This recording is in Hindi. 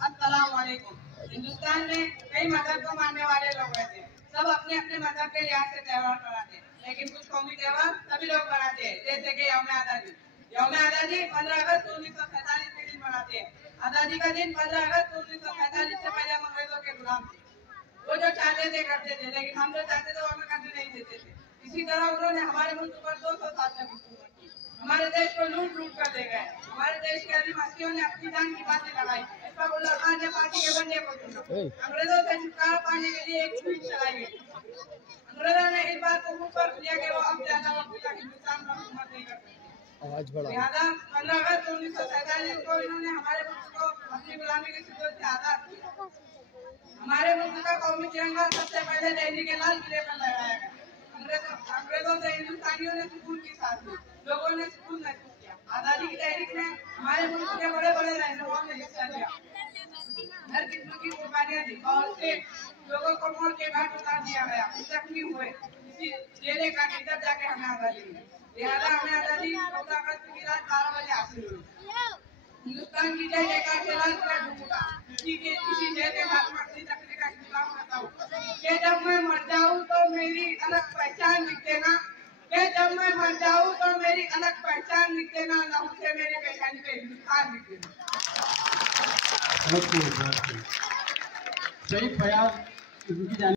अस्सलाम वालेकुम। हिंदुस्तान में कई मजहब को मानने वाले लोग रहते हैं, सब अपने अपने मजहब के लिहाज से त्योहार मनाते हैं, लेकिन कुछ कौमी त्योहार सभी लोग मनाते हैं, जैसे कि यौम आज़ादी। यौम आज़ादी 15 अगस्त 1947 के दिन मनाते हैं। आजादी का दिन 15 अगस्त 1947 से पहले हम अंग्रेजों के गुलाम थे। वो जो चाहते थे करते थे, लेकिन हम जो चाहते थे वो हमें करने नहीं देते थे। इसी तरह उन्होंने हमारे मुल्क पर 200 साल तक हुकूमत की, हमारे देश को लूट लूट कर दे गए। हमारे देश के आदिवासियों ने अपनी जान की बातें लगाई। इस पर उल्लाह खान ने फांसी के बंदे को चुना। अंग्रेजों से छुटकारा पाने के लिए एक मुहिम चलाई गई। अंग्रेजों ने इस बात को मुंह पर लिया कि वो अब ज्यादा वक्त तक हिंदुस्तान पर हुकूमत नहीं कर सकते। लिहाजा 15 अगस्त 1947 को इन्होंने हमारे मुल्क को अपनी गुलामी की शिद्दत से आजाद किया। हमारे मुल्क का कौमी तिरंगा सबसे पहले दिल्ली के लाल किले पर लहराया गया। अंग्रेजों से हिंदुस्तानियों ने सुकून की सांस ली, लोगों ने सुकून महसूस किया। आजादी की तहरीक में हमारे मुल्क के बड़े बड़े रहनुमाओं ने हिस्सा लिया, हर किस्म की कुर्बानियां दी और उससे लोगों को मोड़ के घाट उतार दिया गया, जख्मी हुए, इसी जेले का तब जाके हमें आजादी मिली। लिहाजा हमें आजादी 14 अगस्त की रात 12 बजे हासिल हुई। हिंदुस्तान की जय जयकार से लाल किला डूब उठा। इसी जय के साथ मैं अपनी तकलीफ का इंतजाम करता हूँ कि जब मैं मर जाऊँ तो मेरी अलग पहचान लिख देना, कि जब मैं मर जाऊँ तो मेरी अलग पहचान लिख देना, लहू से मेरे पेशानी पे हिंदुस्तान लिख देना। सही प्रयास